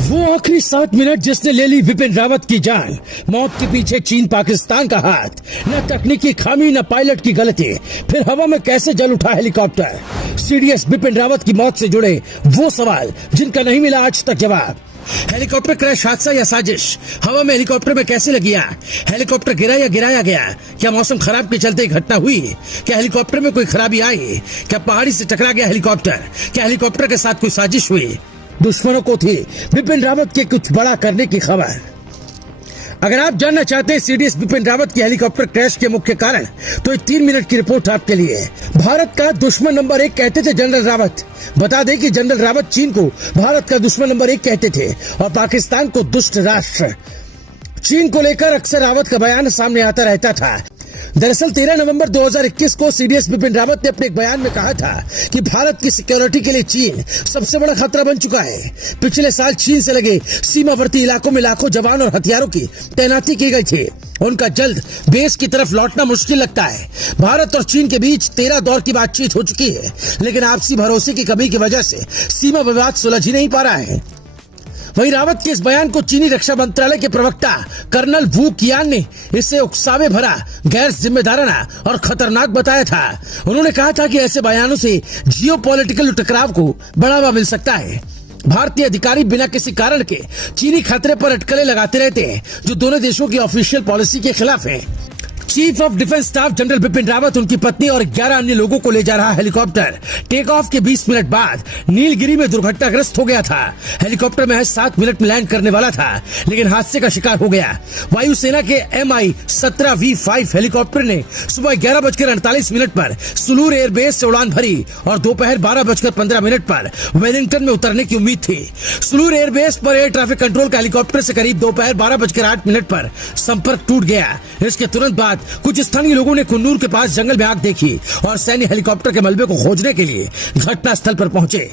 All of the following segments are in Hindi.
वो आखिरी 7 मिनट जिसने ले ली विपिन रावत की जान। मौत के पीछे चीन पाकिस्तान का हाथ, न तकनीकी खामी न पायलट की गलती। फिर हवा में कैसे जल उठा हेलीकॉप्टर। सीडीएस विपिन रावत की मौत से जुड़े वो सवाल जिनका नहीं मिला आज तक जवाब। हेलीकॉप्टर क्रैश हादसा या साजिश? हवा में हेलीकॉप्टर में कैसे लग गया? हेलीकॉप्टर गिरा या गिराया गया? क्या मौसम खराब के चलते घटना हुई? क्या हेलीकॉप्टर में कोई खराबी आई? क्या पहाड़ी से टकरा गया हेलीकॉप्टर? क्या हेलीकॉप्टर के साथ कोई साजिश हुई? दुश्मनों को थी विपिन रावत के कुछ बड़ा करने की खबर। अगर आप जानना चाहते हैं सीडीएस विपिन रावत की हेलीकॉप्टर क्रैश के मुख्य कारण, तो ये 3 मिनट की रिपोर्ट आपके लिए। भारत का दुश्मन नंबर 1 कहते थे जनरल रावत। बता दें कि जनरल रावत चीन को भारत का दुश्मन नंबर 1 कहते थे और पाकिस्तान को दुष्ट राष्ट्र। चीन को लेकर अक्सर रावत का बयान सामने आता रहता था। दरअसल 13 नवंबर 2021 को सीडीएस विपिन रावत ने अपने एक बयान में कहा था कि भारत की सिक्योरिटी के लिए चीन सबसे बड़ा खतरा बन चुका है। पिछले साल चीन से लगे सीमावर्ती इलाकों में लाखों जवान और हथियारों की तैनाती की गई थी। उनका जल्द बेस की तरफ लौटना मुश्किल लगता है। भारत और चीन के बीच 13 दौर की बातचीत हो चुकी है, लेकिन आपसी भरोसे की कमी की वजह से सीमा विवाद सुलझ ही नहीं पा रहा है। वहीं रावत के इस बयान को चीनी रक्षा मंत्रालय के प्रवक्ता कर्नल वू कियान ने इसे उकसावे भरा, गैर जिम्मेदाराना और खतरनाक बताया था। उन्होंने कहा था कि ऐसे बयानों से जियोपॉलिटिकल टकराव को बढ़ावा मिल सकता है। भारतीय अधिकारी बिना किसी कारण के चीनी खतरे पर अटकलें लगाते रहते हैं, जो दोनों देशों की ऑफिशियल पॉलिसी के खिलाफ है। Chief of defence staff general Bipin Rawat, उनकी पत्नी और 11 अन्य लोगों को ले जा रहा हेलीकॉप्टर टेक ऑफ के 20 मिनट बाद नीलगिरी में दुर्घटनाग्रस्त हो गया था। हेलीकॉप्टर महज 7 मिनट में लैंड करने वाला था, लेकिन हादसे का शिकार हो गया। वायुसेना के MI-17V5 हेलीकॉप्टर ने सुबह 11:48 पर सुलूर एयरबेस से उड़ान भरी और दोपहर 12:15 पर वेलिंगटन में उतरने की उम्मीद थी। सुलूर एयरबेस पर एयर ट्रैफिक कंट्रोल का हेलीकॉप्टर से करीब दोपहर 12:08 पर संपर्क टूट गया। इसके तुरंत बाद कुछ स्थानीय लोगों ने कुन्नूर के पास जंगल में आग देखी और सैन्य हेलीकॉप्टर के मलबे को खोजने के लिए घटनास्थल पर पहुंचे।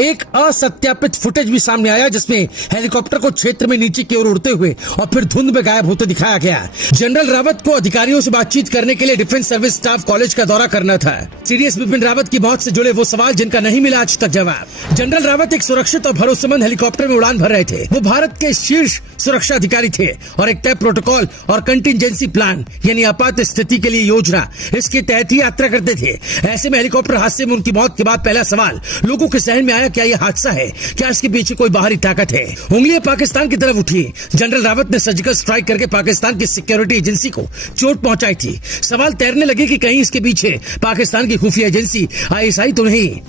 एक असत्यापित फुटेज भी सामने आया जिसमें हेलीकॉप्टर को क्षेत्र में नीचे की ओर उड़ते हुए और फिर धुंध में गायब होते दिखाया गया। जनरल रावत को अधिकारियों से बातचीत करने के लिए डिफेंस सर्विस स्टाफ कॉलेज का दौरा करना था। सीडीएस विपिन रावत की मौत से जुड़े वो सवाल जिनका नहीं मिला आज तक जवाब। जनरल रावत एक सुरक्षित और भरोसेमंद हेलीकॉप्टर में उड़ान भर रहे थे। वो भारत के शीर्ष सुरक्षा अधिकारी थे और एक तय प्रोटोकॉल और कंटिजेंसी प्लान यानी आपात स्थिति के लिए योजना, इसके तहत ही यात्रा करते थे। ऐसे में हेलीकॉप्टर हादसे में उनकी मौत के बाद पहला सवाल लोगों के जहन में आया, क्या यह हादसा है? क्या इसके पीछे कोई बाहरी ताकत है? उंगलियां पाकिस्तान की तरफ उठी। जनरल रावत ने सर्जिकल स्ट्राइक करके पाकिस्तान की सिक्योरिटी एजेंसी को चोट पहुंचाई थी। सवाल तैरने लगे कि कहीं इसके पीछे पाकिस्तान की खुफिया एजेंसी ISI तो नहीं।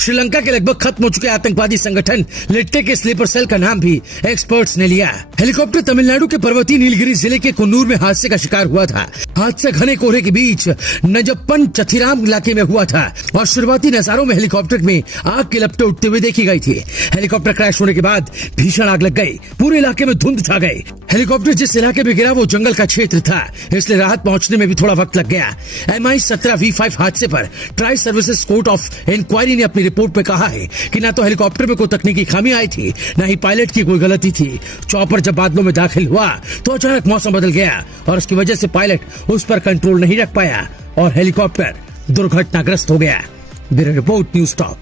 श्रीलंका के लगभग खत्म हो चुके आतंकवादी संगठन लिट्टे के स्लीपर सेल का नाम भी एक्सपर्ट्स ने लिया। हेलीकॉप्टर तमिलनाडु के पर्वतीय नीलगिरी जिले के कुन्नूर में हादसे का शिकार हुआ था। हादसा घने कोहरे के बीच नजप्पन चथिराम इलाके में हुआ था और शुरुआती नजारों में हेलीकॉप्टर में आग के लपटें उठते हुए देखी गई थी। हेलीकॉप्टर क्रैश होने के बाद भीषण आग लग गई, पूरे इलाके में धुंध छा गई। हेलीकॉप्टर जिस इलाके में गिरा वो जंगल का क्षेत्र था, इसलिए राहत पहुंचने में भी थोड़ा वक्त लग गया। MI-17V5 हादसे पर tri services court of inquiry ने अपनी रिपोर्ट में कहा है कि न तो हेलीकॉप्टर में कोई तकनीकी खामी आई थी, न ही पायलट की कोई गलती थी। चॉपर जब बादलों में दाखिल हुआ तो अचानक मौसम बदल गया और उसकी वजह से पायलट उस पर कंट्रोल नहीं रख पाया और हेलीकॉप्टर दुर्घटनाग्रस्त हो गया। Bureau report, news talk.